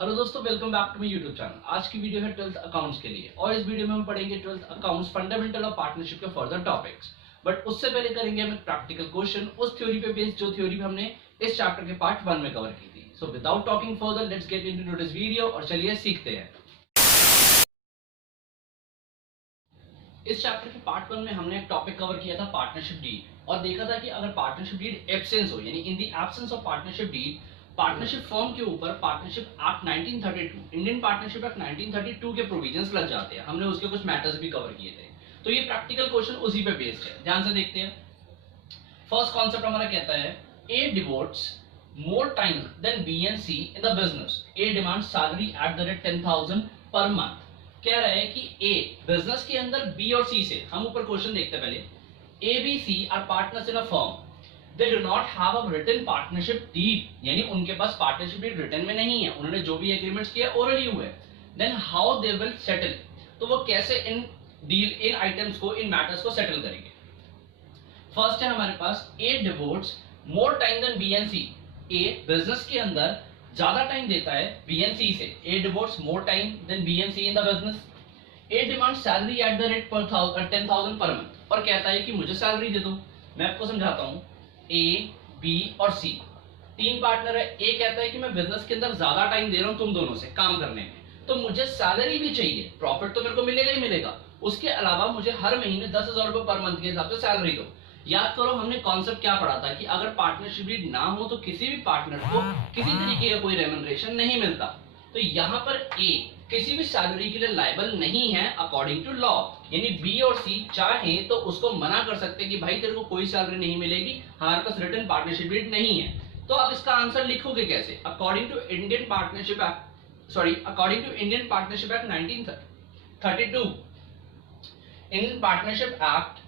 Hello दोस्तों, welcome back to my YouTube channel. आज की वीडियो है 12th अकाउंट्स के लिए और इस वीडियो में हम पढ़ेंगे 12th accounts fundamental of partnership के फर्दर टॉपिक्स। बट उससे पहले करेंगे हम एक प्रैक्टिकल क्वेश्चन उस थ्योरी पे बेस्ड जो थ्योरी हमने इस चैप्टर के पार्ट 1 में कवर की थी। So without talking further let's get into this video और चलिए सीखते हैं। इस चैप्टर के पार्ट 1 में हमने एक टॉपिक कवर किया था पार्टनरशिप डीड और देखा था कि अगर पार्टनरशिप डीड एब्सेंस हो यानी in the absence of partnership deed partnership form के ऊपर partnership act 1932 Indian partnership act 1932 के प्रोविजंस लग जाते हैं। हमने उसके कुछ मैटर्स भी कवर किए थे, तो ये प्रैक्टिकल क्वेश्चन उसी पे बेस्ड है। ध्यान से देखते हैं। फर्स्ट कॉन्सेप्ट हमारा कहता है A devotes more time than B and C in the business. A demand salary at the rate 10,000 per month. कह रहा है कि ए बिजनेस के अंदर बी और सी से, हम ऊपर क्वेश्चन देखते हैं पहले। A B C are partners in a firm, they do not have a written partnership deed, यानी उनके पास पार्टनरशिप डीड रिटन में नहीं है, उन्होंने जो भी एग्रीमेंट्स किया ओरली हुए। Then how they will settle, तो वो कैसे इन डील इन आइटम्स को इन मैटर्स को सेटल करेंगे। फर्स्ट है हमारे पास A devotes more time than B and C. A business के अंदर ज्यादा टाइम देता है बी एंड सी से। A devotes more time than B and C in the business. A demand salary at the rate per 10,000 per month और कहता है कि मुझे सैलरी दे दो। मैं आपको समझाता हूँ। ए बी और सी तीन पार्टनर है। ए कहता है कि मैं बिजनेस के अंदर ज्यादा टाइम दे रहा हूँ तुम दोनों से काम करने में, तो मुझे सैलरी भी चाहिए, प्रॉफिट तो मेरे को मिलेगा ही मिलेगा, उसके अलावा मुझे हर महीने 10,000 रुपए पर मंथ के हिसाब से सैलरी दो। याद करो हमने कॉन्सेप्ट क्या पढ़ा था कि अगर पार्टनरशिप डीड ना हो तो किसी भी पार्टनर को किसी तरीके का कोई रेम्यूनरेशन नहीं मिलता। तो यहाँ पर ए किसी भी सैलरी के लिए लायबल नहीं है अकॉर्डिंग टू लॉ, यानी बी और सी चाहे तो उसको मना कर सकते कि भाई तेरे को कोई सैलरी नहीं मिलेगी, हमारे पास रिटन पार्टनरशिप डीड नहीं है। तो आप इसका आंसर लिखोगे कैसे? According to Indian partnership act, according to Indian partnership act 1932, Indian partnership act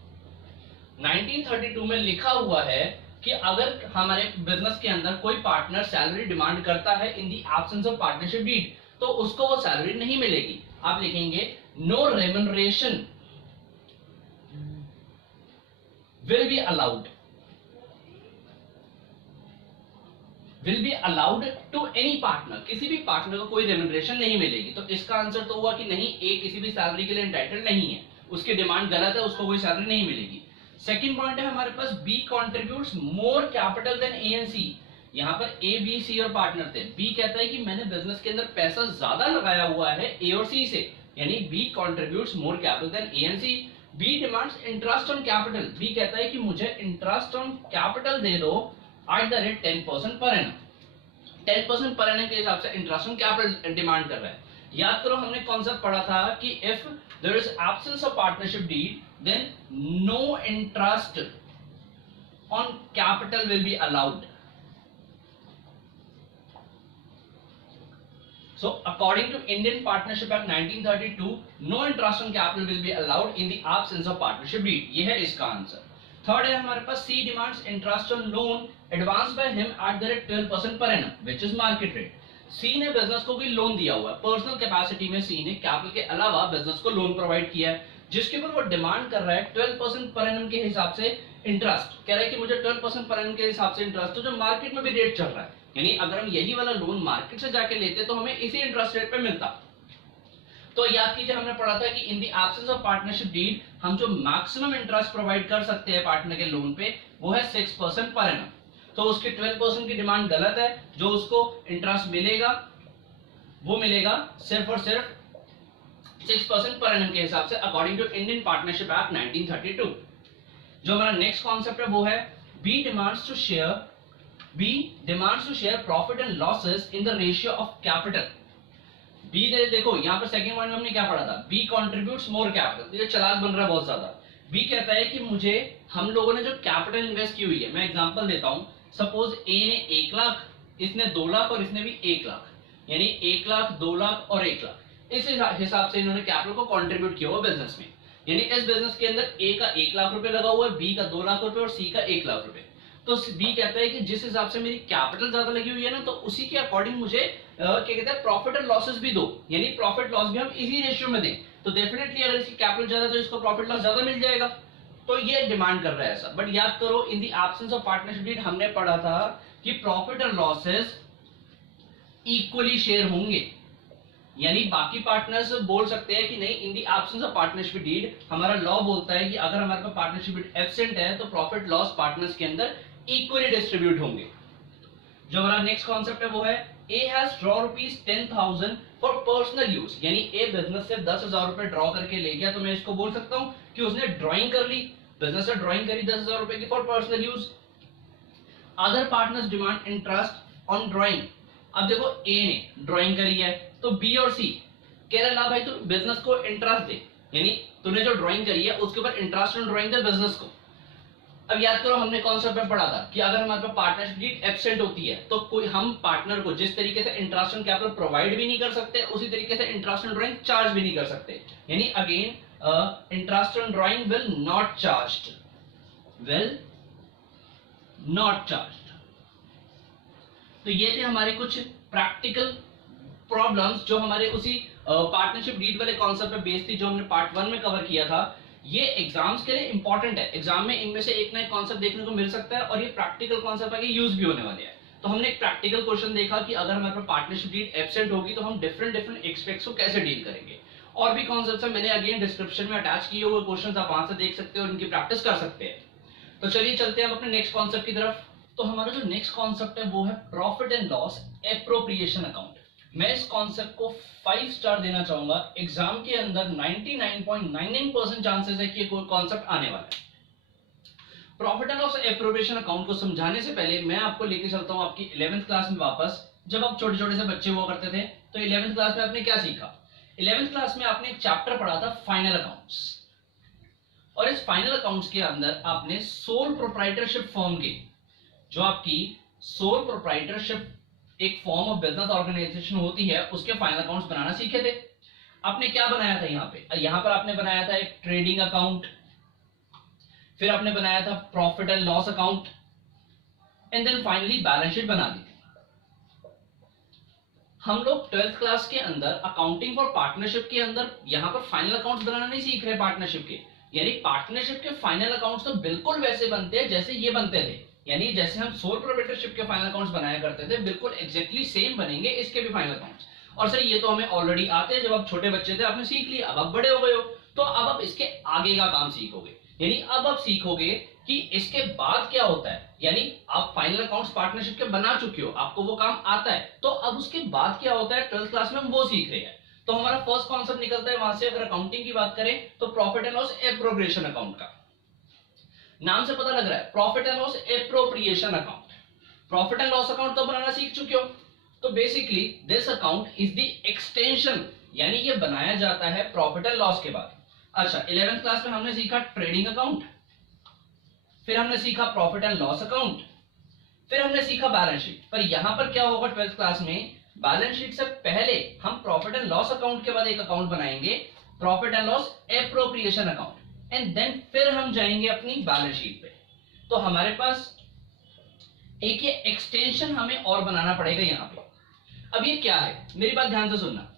1932 में लिखा हुआ है कि अगर हमारे बिजनेस के अंदर कोई पार्टनर सैलरी डिमांड करता है in the absence of partnership deed तो उसको वो सैलरी नहीं मिलेगी। आप लिखेंगे no remuneration will be allowed to any partner, किसी भी पार्टनर को कोई रेम्यूनरेशन नहीं मिलेगी। तो इसका आंसर तो हुआ कि नहीं, ए किसी भी सैलरी के लिए एंटाइटल्ड नहीं है, उसकी डिमांड गलत है, उसको कोई सैलरी नहीं मिलेगी। सेकंड पॉइंट है हमारे पास B contributes more capital than A and C. यहाँ पर ए बी सी और पार्टनर थे। बी कहता है कि मैंने बिजनेस के अंदर पैसा ज्यादा लगाया हुआ है ए और सी से, यानी B contributes more capital than A and C. B demands interest on capital. B कहता है कि मुझे इंटरेस्ट ऑन कैपिटल दे दो eight the rate 10% per annum. 10% per annum के हिसाब से इंटरेस्ट ऑन कैपिटल डिमांड कर रहा है। याद करो हमने कॉन्सेप्ट पढ़ा था कि if there is absence of partnership deed then no interest on capital will be allowed. So according to Indian Partnership Act 1932 no interest on capital will be allowed in the absence of partnership deed। ये है इसका answer. Third है हमारे पास C demands interest on loan advanced by him at the rate 12% per annum which is market rate। सी ने business को कोई loan दिया हुआ है, पर्सनल कैपेसिटी में सी ने कैपिटल के अलावा बिजनेस को लोन प्रोवाइड किया है, जिसके ऊपर वो डिमांड कर रहा है 12% पर एनम के हिसाब से इंटरेस्ट। कह रहा है कि मुझे 12% पर एनम के हिसाब से इंटरेस्ट, तो जो मार्केट में भी रेट चल रहा है, यानी अगर हम यही वाला लोन मार्केट से जाके लेते तो हमें इसी इंटरेस्ट रेट पे मिलता। तो याद कीजिए हमने पढ़ा था कि in the absence of partnership deed हम जो मैक्सिमम इंटरेस्ट प्रोवाइड कर सकते हैं पार्टनर के लोन पे वो है 6% पर एनम। तो उसकी 12% की डिमांड गलत है, जो उसको इंटरेस्ट मिलेगा वो मिलेगा सिर्फ और सिर्फ 6% पर एनम के हिसाब से according to Indian partnership act 1932। जो हमारा नेक्स्ट कॉन्सेप्ट है वो है B demands to share profit and losses in the ratio of capital. B देखो यहाँ पर सेकंड पॉइंट में हमने क्या पढ़ा था, बी कॉन्ट्रीब्यूट्स मोर कैपिटल। ये चालाक बन रहा है बहुत ज्यादा। बी कहता है कि मुझे, हम लोगों ने जो कैपिटल इन्वेस्ट की हुई है, मैं एग्जांपल देता हूं, सपोज ए ने 1 लाख, इसने 2 लाख और इसने भी 1 लाख, यानी 1 लाख 2 लाख और 1 लाख, इस हिसाब से इन्होंने कैपिटल को कंट्रीब्यूट किया हुआ बिजनेस में। यानी इस बिजनेस के अंदर ए का 1 लाख रुपए लगा हुआ है, बी का 2 लाख रुपए और सी का 1 लाख रुपए। तो बी कहता है कि जिस हिसाब से मेरी कैपिटल ज्यादा लगी हुई है ना, तो उसी के अकॉर्डिंग मुझे क्या कहते हैं प्रॉफिट एंड लॉसेस भी दो, यानी प्रॉफिट लॉस भी हम इसी रेशियो में दें। तो डेफिनेटली अगर इसकी कैपिटल ज्यादा तो इसको प्रॉफिट लॉस ज्यादा मिल जाएगा। तो ये डिमांड कर रहा है ऐसा। बट याद करो in the absence of partnership deed हमने पढ़ा था कि profit and losses equally share होंगे। यानी बाकी पार्टनर्स बोल सकते हैं कि नहीं, in the absence of partnership deed हमारा लॉ बोलता है कि अगर हमारे पास पार्टनरशिप डीड एब्सेंट है तो प्रॉफिट लॉस पार्टनर्स के अंदर इक्वली डिस्ट्रीब्यूट होंगे। जो हमारा नेक्स्ट कॉन्सेप्ट है वो है A has draw ₹10,000 for personal use. यानी ए बिजनेस से 10,000 रुपए ड्रॉ करके ले गया, तो मैं इसको बोल सकता हूं कि उसने ड्राइंग कर ली, बिजनेस से ड्राइंग करी 10,000 रुपए की for personal use. Other partners demand interest on drawing. अब देखो ए ने ड्राइंग करी है तो बी और सी कह रहे ला भाई तू बिजनेस को इंटरेस्ट दे, यानी तूने जो ड्राइंग करी है उसके ऊपर interest on drawing they business को। अब याद करो हमने कॉन्सेप्ट में पढ़ा था कि अगर हमारे पास पार्टनरशिप डीड एब्सेंट होती है तो कोई हम पार्टनर को जिस तरीके से इंटरेस्ट ऑन कैपिटल प्रोवाइड भी नहीं कर सकते, उसी तरीके से इंटरेस्ट ऑन ड्राइंग चार्ज भी नहीं कर सकते। यानी again interest on drawing will not charged, will not charged. तो ये थे हमारे कुछ प्रैक्टिकल प्रॉब्लम्स जो हमारे उसी पार्टनरशिप डीड वाले कॉन्सेप्ट पे बेस्ड थी, जो हमने पार्ट 1 में कवर किया था। ये एग्जाम्स के लिए इंपॉर्टेंट है, एग्जाम में इनमें से एक ना एक कॉन्सेप्ट देखने को मिल सकता है और ये प्रैक्टिकल कॉन्सेप्ट आगे यूज भी होने वाले हैं। तो हमने एक प्रैक्टिकल क्वेश्चन देखा कि अगर हमारे पास पार्टनरशिप डीड एब्सेंट होगी तो हम डिफरेंट डिफरेंट एस्पेक्ट्स को कैसे डील करेंगे। और भी कॉन्सेप्ट्स है, मैंने अगेन डिस्क्रिप्शन में अटैच किए हुए क्वेश्चंस आप वहां से देख सकते हो और इनकी प्रैक्टिस कर सकते हैं। तो चलिए चलते हैं अपने नेक्स्ट कॉन्सेप्ट की तरफ। तो हमारा जो नेक्स्ट कॉन्सेप्ट है वो है profit and loss appropriation account. मैं इस कॉन्सेप्ट को 5 स्टार देना चाहूंगा। एग्जाम के अंदर 99.99% चांसेस है कि ये कोई कॉन्सेप्ट आने वाला है। Profit and loss appropriation account को समझाने से पहले मैं आपको लेके चलता हूं आपकी 11th क्लास में वापस। जब आप छोटे छोटे से बच्चे हुआ करते थे तो 11th क्लास में आपने क्या सीखा? 11th क्लास में आपने एक चैप्टर पढ़ा था फाइनल अकाउंट्स, और इस फाइनल अकाउंट्स के अंदर आपने सोल प्रोप्राइटरशिप फर्म के, जो आपकी सोल प्रोप्राइटरशिप एक फॉर्म ऑफ बिजनेस ऑर्गेनाइजेशन होती है, उसके फाइनल अकाउंट्स बनाना सीखे थे। आपने क्या बनाया था यहाँ पर आपने बनाया था एक ट्रेडिंग अकाउंट, फिर आपने बनाया था profit and loss account, and then finally balance sheet बना दी थी। हम लोग 12th क्लास के अंदर अकाउंटिंग फॉर पार्टनरशिप के अंदर यहाँ पर फाइनल अकाउंट्स बनाना नहीं सीख रहे पार्टनरशिप के। यानी पार्टनरशिप के फाइनल अकाउंट्स तो बिल्कुल वैसे बनते हैं जैसे ये बनते थे, यानी जैसे हम सोल प्रोप्राइटरशिप के फाइनल अकाउंट्स बनाया करते थे बिल्कुल एग्जैक्टली सेम बनेंगे इसके भी फाइनल अकाउंट्स। और सर ये तो हमें ऑलरेडी आते हैं, जब आप छोटे बच्चे थे आपने सीख लिया, अब आप बड़े हो गए हो तो अब आप इसके आगे का काम सीखोगे। यानी अब आप सीखोगे कि इसके बाद क्या होता है। यानी आप फाइनल अकाउंट्स पार्टनरशिप के बना चुके हो, आपको वो काम आता है, तो अब उसके बाद क्या होता है 12th क्लास में हम वो सीख रहे हैं। तो हमारा फर्स्ट कॉन्सेप्ट निकलता है वहां से। अगर अकाउंटिंग की बात करें तो profit and loss appropriation account का नाम से पता लग रहा है, profit and loss appropriation account. Profit and loss account तो बनाना सीख चुके हो। तो basically this account is the extension, यानी ये बनाया जाता है प्रॉफिट एंड लॉस के बाद। अच्छा 11th क्लास में हमने सीखा ट्रेडिंग अकाउंट, फिर हमने सीखा प्रॉफिट एंड लॉस अकाउंट, फिर हमने सीखा बैलेंस शीट। पर यहां पर क्या होगा 12th क्लास में, बैलेंस शीट से पहले हम प्रॉफिट एंड लॉस अकाउंट के बाद एक अकाउंट बनाएंगे profit and loss appropriation account, and then फिर हम जाएंगे अपनी बैलेंस शीट पे। तो हमारे पास एक ये एक्सटेंशन हमें और बनाना पड़ेगा यहाँ पे। अब ये क्या है, मेरी बात ध्यान से सुनना।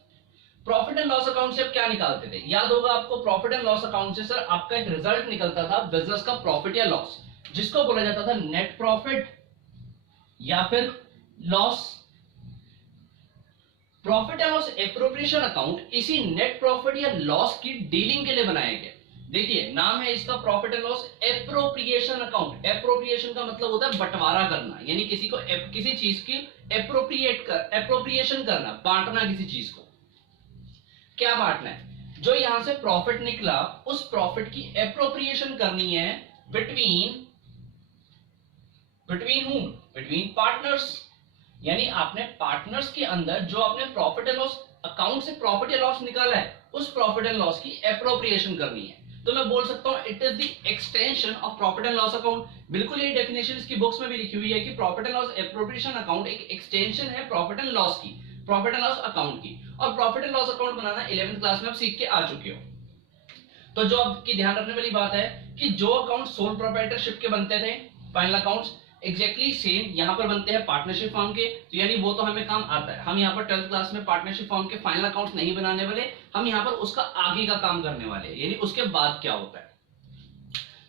प्रॉफिट एंड लॉस अकाउंट से आप क्या निकालते थे? याद होगा आपको, प्रॉफिट एंड लॉस अकाउंट से सर आपका एक रिजल्ट निकलता था बिजनेस का प्रॉफिट या लॉस, जिसको बोला जाता था नेट प्रॉफिट या फिर loss. Profit and loss appropriation account इसी नेट प्रॉफिट या लॉस की डीलिंग के लिए बनाया गया। देखिए नाम है इसका profit and loss appropriation account. Appropriation का मतलब होता है बंटवारा करना, यानी किसी को किसी चीज की एप्रोप्रिएशन करना, बांटना किसी चीज को। क्या बांटना है? जो यहां से प्रॉफिट निकला उस प्रॉफिट की एप्रोप्रिएशन करनी है बिटवीन whom? Between partners. यानी आपने पार्टनर्स के अंदर जो आपने प्रॉफिट एंड लॉस अकाउंट से प्रॉफिट या लॉस निकाला है उस प्रॉफिट एंड लॉस की एप्रोप्रिएशन करनी है। तो मैं बोल सकता हूं it is the extension of profit and loss account. बिल्कुल ये डेफिनेशन इसकी बुक्स में भी लिखी हुई है कि profit and loss appropriation account एक एक्सटेंशन है प्रॉफिट एंड लॉस की, प्रॉफिट एंड लॉस अकाउंट की। और profit and loss account banana 11th class में आप सीख के आ चुके हो। तो जो आपकी ध्यान रखने वाली बात है कि जो अकाउंट सोल प्रोप्राइटरशिप के बनते थे फाइनल अकाउंट्स एग्जैक्टली सेम यहां पर बनते हैं पार्टनरशिप फर्म के। तो यानी वो तो हमें काम आता है। हम यहाँ पर 12th क्लास में पार्टनरशिप फर्म के फाइनल अकाउंट्स नहीं बनाने वाले, हम यहाँ पर उसका आगे का काम करने वाले हैं, यानी उसके बाद क्या होता है।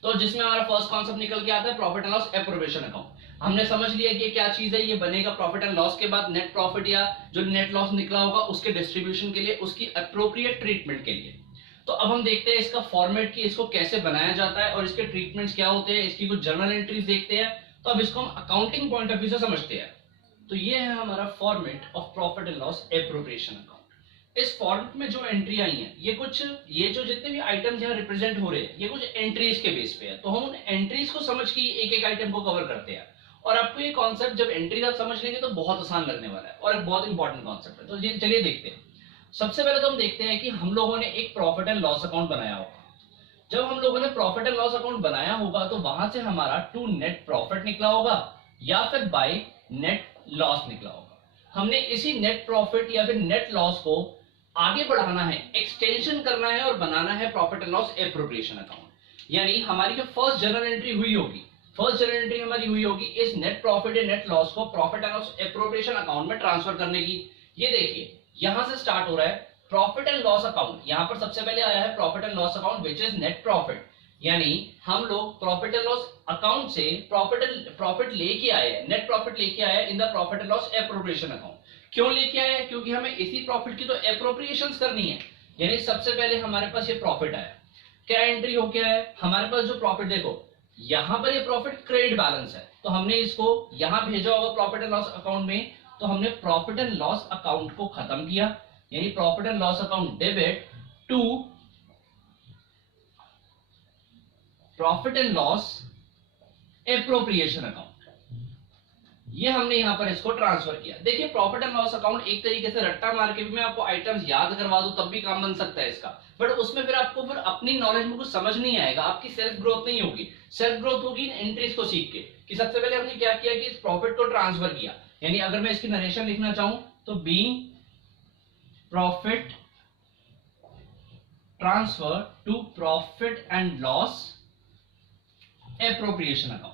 तो जिसमें हमारा फर्स्ट कॉन्सेप्ट निकल के आता है profit and loss appropriation account. हमने समझ लिया कि क्या चीज है, ये बनेगा प्रॉफिट एंड लॉस के बाद नेट प्रॉफिट या जो नेट लॉस निकला होगा उसके डिस्ट्रीब्यूशन के लिए, उसकी अप्रोप्रिएट ट्रीटमेंट के लिए। तो अब हम देखते हैं इसका फॉर्मेट कि इसको कैसे बनाया जाता है और इसके ट्रीटमेंट्स क्या होते हैं, इसकी कुछ जर्नल एंट्रीज देखते हैं। तो अब इसको हम अकाउंटिंग पॉइंट ऑफ व्यू से समझते हैं। तो ये है हमारा format of profit and loss appropriation account. इस फॉर्मेट में जो एंट्री आई है, ये जो जितने भी आइटम्स यहाँ रिप्रेजेंट हो रहे हैं, ये कुछ एंट्रीज के बेस पे है। तो हम उन एंट्रीज को समझ के एक एक आइटम को कवर करते हैं। और आपको ये कॉन्सेप्ट जब एंट्रीज आप समझ लेंगे तो बहुत आसान लगने वाला है और एक बहुत इंपॉर्टेंट कॉन्सेप्ट है। तो चलिए देखते हैं। सबसे पहले तो हम देखते हैं कि हम लोगों ने एक प्रॉफिट एंड लॉस अकाउंट बनाया होगा। जब हम लोगों ने प्रॉफिट एंड लॉस अकाउंट बनाया होगा तो वहां से हमारा टू नेट प्रॉफिट निकला होगा या फिर बाय नेट लॉस निकला होगा। हमने इसी नेट प्रॉफिट या फिर नेट लॉस को आगे बढ़ाना है, एक्सटेंशन करना है और बनाना है profit and loss appropriation account. यानी हमारी जो फर्स्ट जर्नल एंट्री हुई होगी, हमारी हुई होगी इस नेट प्रॉफिट या नेट लॉस को profit and loss appropriation account में ट्रांसफर करने की। ये देखिए यहां से स्टार्ट हो रहा है प्रॉफिट एंड लॉस अकाउंट। यहां पर सबसे पहले आया है profit and loss account which is net profit. यानी हम लोग प्रॉफिट एंड लॉस अकाउंट से प्रॉफिट लेके आए, नेट प्रॉफिट लेके आए in the profit and loss appropriation account. क्यों लेके आए? क्योंकि हमें इसी प्रॉफिट की तो एप्रोप्रिएशंस करनी है। यानी सबसे पहले हमारे पास ये प्रॉफिट आया, क्या एंट्री हो गया है हमारे पास जो प्रॉफिट, देखो यहां पर ये प्रॉफिट क्रेडिट बैलेंस है, तो हमने इसको यहां भेजा होगा प्रॉफिट एंड लॉस अकाउंट में। तो हमने प्रॉफिट एंड लॉस अकाउंट को खत्म किया, यानी profit and loss account debit to profit and loss appropriation account. ये हमने यहां पर इसको ट्रांसफर किया। देखिए प्रॉफिट एंड लॉस अकाउंट एक तरीके से रट्टा मार के भी मैं आपको आइटम्स याद करवा दूं तब भी काम बन सकता है इसका, बट उसमें फिर आपको फिर अपनी नॉलेज में कुछ समझ नहीं आएगा, आपकी सेल्फ ग्रोथ नहीं होगी। सेल्फ ग्रोथ होगी इन एंट्रीज को सीख के कि सबसे पहले हमने क्या किया कि इस प्रॉफिट को ट्रांसफर किया। यानी अगर मैं इसकी नरेशन लिखना चाहूं तो being profit transfer to profit and loss appropriation account.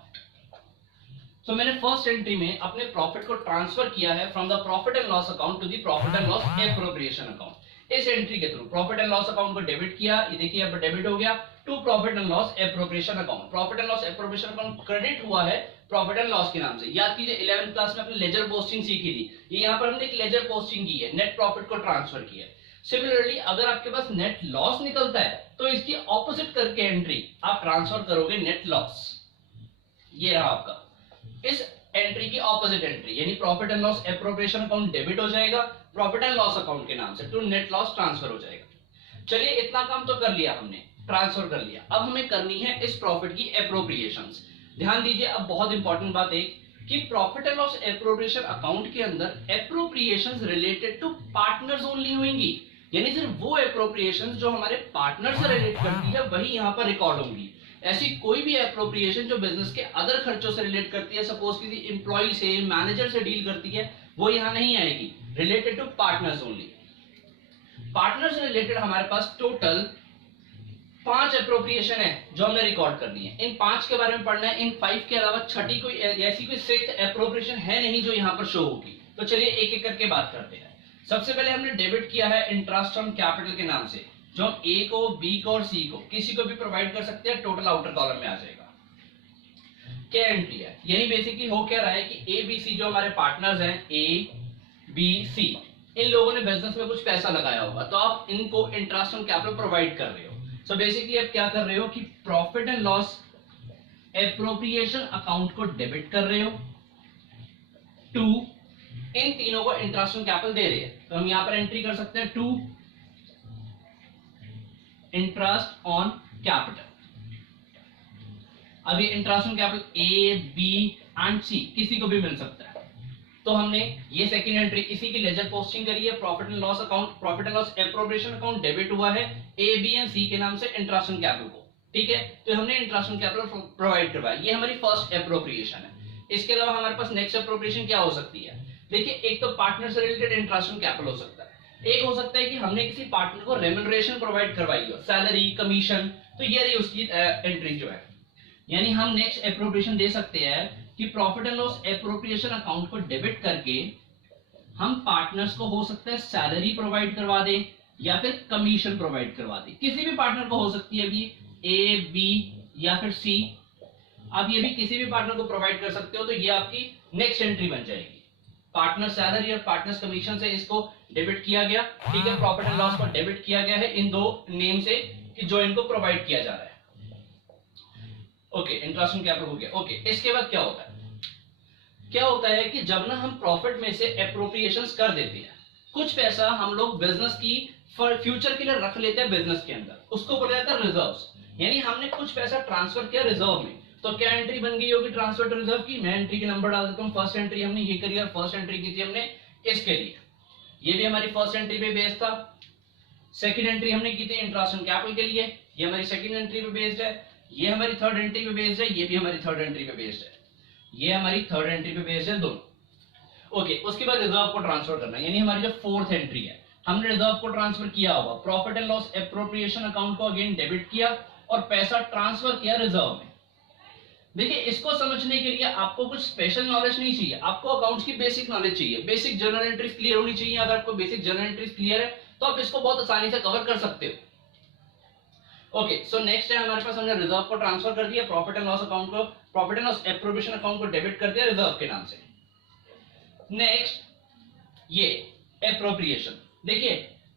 तो मैंने फर्स्ट एंट्री में अपने प्रॉफिट को ट्रांसफर किया है from the profit and loss account to the profit and loss appropriation account. इस एंट्री के through profit and loss account को डेबिट किया, ये देखिए अब डेबिट हो गया to profit and loss appropriation account. Profit and loss appropriation account credit हुआ है प्रॉफिट एंड लॉस के नाम से। याद कीजिए 11th क्लास में अपने लेजर पोस्टिंग सीखी थी, ये यहां पर हमने एक लेजर पोस्टिंग की है, नेट प्रॉफिट को ट्रांसफर किया है। सिमिलरली अगर आपके पास नेट लॉस निकलता है तो इसकी ऑपोजिट करके एंट्री आप ट्रांसफर करोगे नेट लॉस। ये रहा आपका इस एंट्री की ऑपोजिट एंट्री, यानी profit and loss appropriation account debit हो जाएगा प्रॉफिट एंड लॉस अकाउंट के नाम से टू नेट लॉस ट्रांसफर हो जाएगा। चलिए इतना काम तो कर लिया हमने, ट्रांसफर कर लिया। अब हमें करनी है इस प्रॉफिट की एप्रोप्रिएशंस। ध्यान दीजिए अब बहुत इंपॉर्टेंट बात है कि profit and loss appropriation account के अंदर appropriations related to partners only होंगी। यानी सिर्फ वो एप्रोप्रिएशंस जो हमारे पार्टनर से रिलेट करती है वही यहां पर रिकॉर्ड होंगी। ऐसी कोई भी एप्रोप्रिएशन जो बिजनेस के अदर खर्चों से रिलेट करती है, सपोज किसी एम्प्लॉय से, मैनेजर से डील करती है, वो यहां नहीं आएगी। Related to partners only. Partner से रिलेटेड हमारे पास टोटल 5 एप्रोप्रिएशन है जो हमने रिकॉर्ड करनी है। इन 5 के बारे में पढ़ना है। इन 5 के अलावा छठी कोई ऐसी कोई 6th एप्रोप्रिएशन है नहीं जो यहां पर शो होगी। तो चलिए एक एक करके बात करते हैं। सबसे पहले हमने डेबिट किया है इंटरेस्ट ऑन कैपिटल के नाम से, जो हम ए को, बी को और सी को किसी को भी प्रोवाइड कर सकते हैं। टोटल आउटर कॉलम में आ जाएगा। क्या एंट्री है, यानी बेसिकली हो क्या रहा है कि ए बी सी जो हमारे पार्टनर्स हैं, ए बी सी, इन लोगों ने बिजनेस में कुछ पैसा लगाया होगा तो आप इनको इंटरेस्ट ऑन कैपिटल प्रोवाइड कर रहे हो। सो बेसिकली आप क्या कर रहे हो कि profit and loss appropriation account को डेबिट कर रहे हो टू, इन तीनों को इंटरेस्ट ऑन कैपिटल दे रहे हैं। तो हम यहां पर एंट्री कर सकते हैं टू इंटरेस्ट ऑन कैपिटल। अभी interest on capital A B and C किसी को भी मिल सकता है। तो हमने ये सेकंड एंट्री इसी की लेजर पोस्टिंग करी है। Profit and loss account, profit and loss appropriation account debit हुआ है ए बी एंड सी के नाम से इंटरेस्ट ऑन कैपिटल को। ठीक है, तो हमने इंटरेस्ट ऑन कैपिटल प्रोवाइड करवाया। ये हमारी फर्स्ट एप्रोप्रिएशन है। इसके अलावा हमारे पास नेक्स्ट एप्रोप्रिएशन क्या हो सकती है? देखिए एक तो पार्टनर से रिलेटेड इंटरेस्ट ऑन कैपिटल हो सकता है, एक हो सकता है कि हमने किसी पार्टनर को रेम्यूनरेशन प्रोवाइड करवाई हो, सैलरी, कमीशन। तो ये रही उसकी एंट्री जो है। यानी हम नेक्स्ट एप्रोप्रिएशन दे सकते हैं कि profit and loss appropriation account को डेबिट करके हम पार्टनर्स को हो सकता है सैलरी प्रोवाइड करवा दें या फिर कमीशन प्रोवाइड करवा दें। किसी भी पार्टनर को हो सकती है अभी ए बी या फिर सी। आप ये भी किसी भी पार्टनर को प्रोवाइड कर सकते हो, तो ये आपकी नेक्स्ट एंट्री बन जाएगी। पार्टनर सैलरी और पार्टनर्स कमीशन से इसको डेबिट किया गया, ठीक है। प्रॉफिट एंड लॉस को डेबिट किया गया है इन दो नेम से कि जो इनको प्रोवाइड किया जा रहा है। ओके, इंटरेस्ट ऑन कैपिटल हो गया। ओके, इसके बाद क्या होता है, क्या होता है कि जब ना हम प्रॉफिट में से एप्रोप्रिएशंस कर देते हैं, कुछ पैसा हम लोग बिजनेस की फ्यूचर के लिए रख लेते हैं बिजनेस के अंदर, उसको बोला जाता है रिजर्व्स। यानी हमने कुछ पैसा ट्रांसफर किया रिजर्व में, तो क्या एंट्री बन गई होगी ट्रांसफर टू रिजर्व की। मैं एंट्री के नंबर डाल देता हूँ। फर्स्ट एंट्री हमने ये करी और फर्स्ट एंट्री की थी हमने इसके लिए, ये भी हमारी फर्स्ट एंट्री पे बेस्ड था। सेकंड एंट्री हमने की थी इंटरेस्ट ऑन कैपिटल के लिए, ये हमारी सेकंड एंट्री पे बेस्ड है। ये हमारी थर्ड एंट्री पे बेस्ड है, ये भी हमारी थर्ड एंट्री पे बेस्ड है, ये हमारी थर्ड एंट्री पे बेस्ड है दोनों। ओके, उसके बाद रिजर्व को ट्रांसफर करना, यानी हमारी जो फोर्थ एंट्री है, हमने रिजर्व को ट्रांसफर किया होगा, profit and loss appropriation account को अगेन डेबिट किया और पैसा ट्रांसफर किया रिजर्व में। देखिए, इसको समझने के लिए आपको कुछ स्पेशल नॉलेज नहीं चाहिए, आपको अकाउंट्स की बेसिक नॉलेज चाहिए, बेसिक जर्नल एंट्रीज क्लियर होनी चाहिए। अगर आपको बेसिक जर्नल एंट्रीज क्लियर है तो आप इसको बहुत आसानी से कवर कर सकते हो। ओके, सो नेक्स्ट है हमारे पास, हमने रिजर्व को ट्रांसफर कर दिया, प्रॉफिट एंड लॉस अकाउंट को, profit and loss appropriation account को डेबिट कर दिया रिजर्व के नाम से। नेक्स्ट ये एप्रोप्रिएशन, देखिए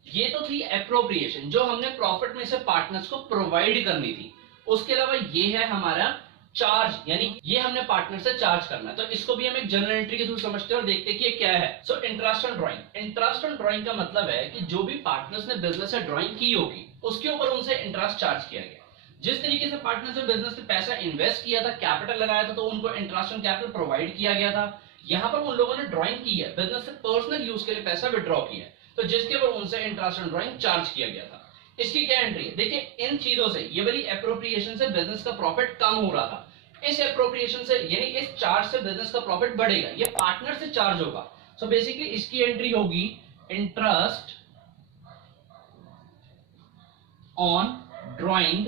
ये तो थी एप्रोप्रिएशन जो हमने प्रॉफिट में से पार्टनर्स को प्रोवाइड करनी थी। उसके अलावा ये है हमारा चार्ज, यानी ये हमने पार्टनर से चार्ज करना है, तो इसको भी हम एक जर्नल एंट्री के थ्रू समझते हैं और देखते हैं कि ये क्या है। So interest on drawing, interest on drawing का मतलब है कि जो भी पार्टनर्स ने बिजनेस से ड्राइंग की होगी उसके ऊपर उनसे इंटरेस्ट चार्ज किया गया। जिस तरीके से पार्टनर्स ने बिजनेस में पैसा इन्वेस्ट किया था, कैपिटल लगाया था, तो उनको इंटरेस्ट ऑन कैपिटल प्रोवाइड किया गया था। यहाँ पर उन लोगों ने ड्राइंग की है, बिजनेस से पर्सनल यूज के लिए पैसा विड्रॉ किया है, तो जिसके ऊपर उनसे इंटरेस्ट ऑन ड्राइंग चार्ज किया गया था। इसकी क्या एंट्री है, देखिए इन चीजों से, ये वाली एप्रोप्रिएशन से बिजनेस का प्रॉफिट कम हो रहा था, इस एप्रोप्रिएशन से यानी इस चार्ज से बिजनेस का प्रॉफिट बढ़ेगा, ये पार्टनर से चार्ज होगा। सो बेसिकली इसकी एंट्री होगी interest on drawing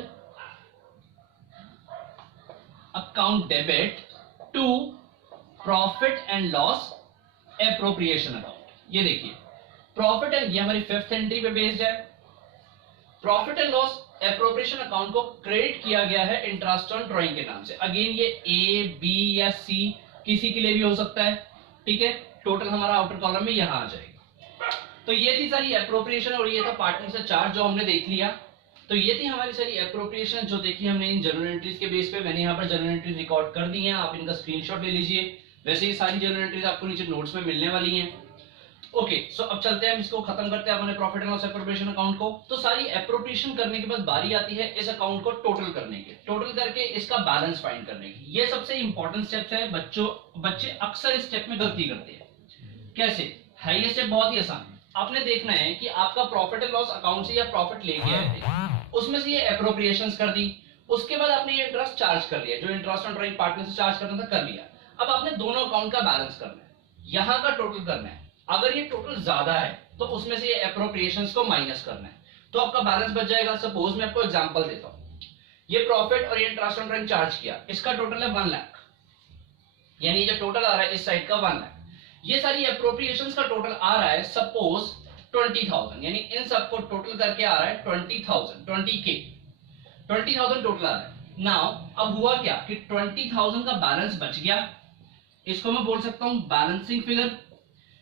account debit to profit and loss appropriation account. ये देखिए प्रॉफिट एंड, ये हमारी फिफ्थ एंट्री पे बेस्ड है। Profit and loss appropriation account को क्रेडिट किया गया है इंटरेस्ट ऑन ड्राइंग के नाम से। अगेन ये ए बी या सी किसी के लिए भी हो सकता है, ठीक है। टोटल हमारा आउटर कॉलम में यहां आ जाएगा। तो ये थी सारी एप्रोप्रिएशन और ये था पार्टनर से चार्ज जो हमने देख लिया। तो ये थी हमारी सारी एप्रोप्रिएशन जो देखी हमने इन जर्नल एंट्रीज के बेस पे। मैंने यहाँ पर जर्नल एंट्रीज रिकॉर्ड कर दी हैं, आप इनका स्क्रीनशॉट ले लीजिए। वैसे ही सारी जर्नल एंट्रीज आपको नीचे नोट्स में मिलने वाली हैं। ओके, सो अब चलते हैं, हम इसको खत्म करते हैं अपने profit and loss appropriation account को। तो सारी एप्रोप्रिएशन करने के बाद बारी आती है इस अकाउंट को टोटल करने की, टोटल करके इसका बैलेंस फाइंड करने की। ये सबसे इंपॉर्टेंट स्टेप है बच्चे अक्सर इस स्टेप में गलती करते हैं। कैसे है ये स्टेप? बहुत ही आसान है। आपने देखना है कि आपका प्रॉफिट एंड लॉस अकाउंट से या प्रॉफिट लेके आए थे, उसमें से ये एप्रोप्रिएशन कर दी, उसके बाद आपने ये इंटरेस्ट चार्ज कर लिया, जो इंटरेस्ट ऑन ड्राइंग पार्टनर से चार्ज करना था कर लिया। अब आपने दोनों अकाउंट का बैलेंस करना है, यहाँ का टोटल करना है। अगर ये टोटल ज्यादा है तो उसमें से ये एप्रोप्रिएशंस को माइनस करना है, तो आपका बैलेंस बच जाएगा। सपोज मैं आपको एग्जांपल देता हूं, ये प्रॉफिट और ये इंटरेस्ट ऑन ड्राइंग चार्ज किया, इसका टोटल है 1 लाख, यानी जो टोटल आ रहा है इस साइड का 1 लाख। ये सारी एप्रोप्रिएशंस का टोटल आ रहा है सपोज 20,000, यानी इन सबको टोटल करके आ रहा है 20,000, 20,000 टोटल आ रहा है। नाउ अब हुआ क्या कि 20,000 का बैलेंस बच गया, इसको मैं बोल सकता हूं बैलेंसिंग फिगर।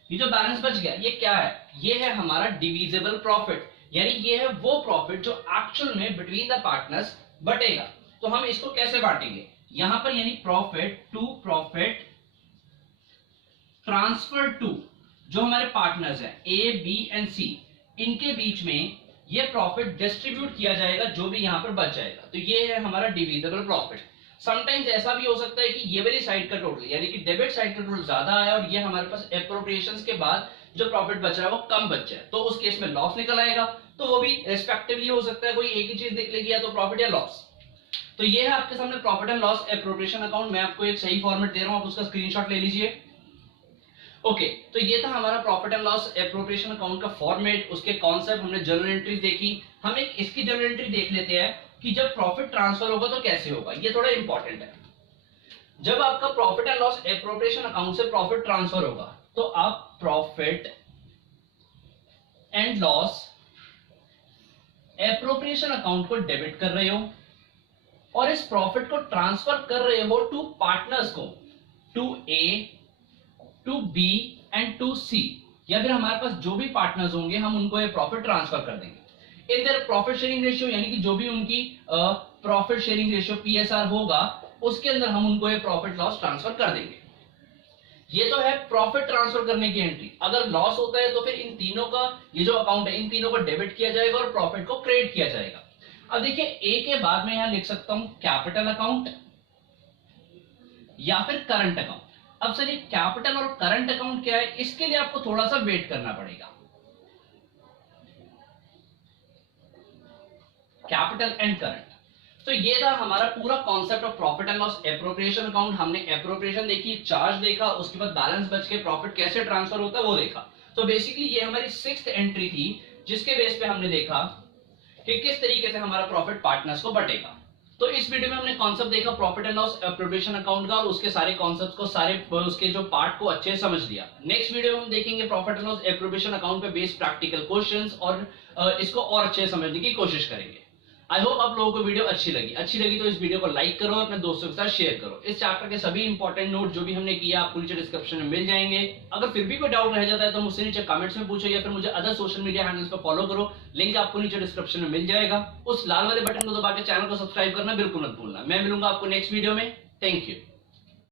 ये जो बैलेंस बच गया ये क्या है? ये है हमारा डिविजिबल प्रॉफिट, यानी ये है वो प्रॉफिट जो एक्चुअल में बिटवीन द पार्टनर्स बटेगा। तो हम इसको कैसे बांटेंगे? यहां पर यानी profit to profit transfer to, जो हमारे पार्टनर्स हैं ए बी एंड सी, इनके बीच में ये प्रॉफिट डिस्ट्रीब्यूट किया जाएगा जो भी यहां पर बच जाएगा। तो ये है हमारा डिविजिबल प्रॉफिट। समटाइम्स ऐसा भी हो सकता है कि ये वाली साइड का टोटल यानी कि डेबिट साइड का टोटल ज्यादा आया और ये हमारे पास एप्रोप्रिएशंस के बाद जो प्रॉफिट बच रहा है वो कम बच जाए, तो उस केस में लॉस निकल आएगा। तो वो भी रेस्पेक्टिवली हो सकता है, कोई एक ही चीज देख लेगी, या तो प्रॉफिट या लॉस। तो ये है आपके सामने profit and loss appropriation account. मैं आपको एक सही फॉर्मेट दे रहा हूं, आप उसका स्क्रीनशॉट ले लीजिए। ओके, तो ये था हमारा profit and loss appropriation account का फॉर्मेट, उसके कॉन्सेप्ट, हमने जर्नल एंट्रीज देखी। हम एक इसकी जर्नल एंट्री देख लेते हैं कि जब प्रॉफिट ट्रांसफर होगा तो कैसे होगा। ये थोड़ा इंपॉर्टेंट है। जब आपका profit and loss appropriation account से प्रॉफिट ट्रांसफर होगा तो आप profit and loss appropriation account को डेबिट कर रहे हो, और इस प्रॉफिट को ट्रांसफर कर रहे हो टू पार्टनर्स को, to A, to B and to C, या फिर हमारे पास जो भी पार्टनर्स होंगे हम उनको ये प्रॉफिट ट्रांसफर कर देंगे in their profit sharing ratio, यानी कि जो भी उनकी प्रॉफिट शेयरिंग रेशियो पीएसआर होगा उसके अंदर हम उनको ये प्रॉफिट लॉस ट्रांसफर कर देंगे। ये तो है प्रॉफिट ट्रांसफर करने की एंट्री। अगर लॉस होता है तो फिर इन तीनों का ये जो अकाउंट है इन तीनों को डेबिट किया जाएगा और प्रॉफिट को क्रेडिट किया जाएगा। अब देखिए ए के बाद में यहां लिख सकता हूं कैपिटल अकाउंट या फिर करंट अकाउंट। अब सर ये कैपिटल और करंट अकाउंट क्या है, इसके लिए आपको थोड़ा सा वेट करना पड़ेगा। कैपिटल एंड करंट, तो ये था हमारा पूरा concept of profit and loss appropriation account. हमने एप्रोप्रिएशन देखी, चार्ज देखा, उसके बाद बैलेंस बच के प्रॉफिट कैसे ट्रांसफर होता है वो देखा। तो बेसिकली ये हमारी 6th एंट्री थी जिसके बेस पे हमने देखा कि किस तरीके से हमारा प्रॉफिट पार्टनर्स को बटेगा। तो इस वीडियो में हमने कॉन्सेप्ट देखा profit and loss appropriation account का और उसके सारे कॉन्सेप्ट्स को, सारे उसके जो पार्ट को अच्छे से समझ लिया। नेक्स्ट वीडियो में हम देखेंगे profit and loss appropriation account पे बेस्ड प्रैक्टिकल क्वेश्चंस और इसको और अच्छे से समझने की कोशिश करेंगे। आई होप आप लोगों को वीडियो अच्छी लगी तो इस वीडियो को लाइक करो और अपने दोस्तों के साथ शेयर करो। इस चैप्टर के सभी इंपॉर्टेंट नोट जो भी हमने किया आपको नीचे डिस्क्रिप्शन में मिल जाएंगे। अगर फिर भी कोई डाउट रह जाता है तो मुझसे नीचे कमेंट्स में पूछो या फिर मुझे अदर सोशल मीडिया हैंडल्स पर फॉलो करो, लिंक आपको नीचे डिस्क्रिप्शन में मिल जाएगा। उस लाल वाले बटन को दबा के चैनल को सब्सक्राइब करना बिल्कुल मत भूलना। मैं मिलूंगा आपको नेक्स्ट वीडियो में। Thank you.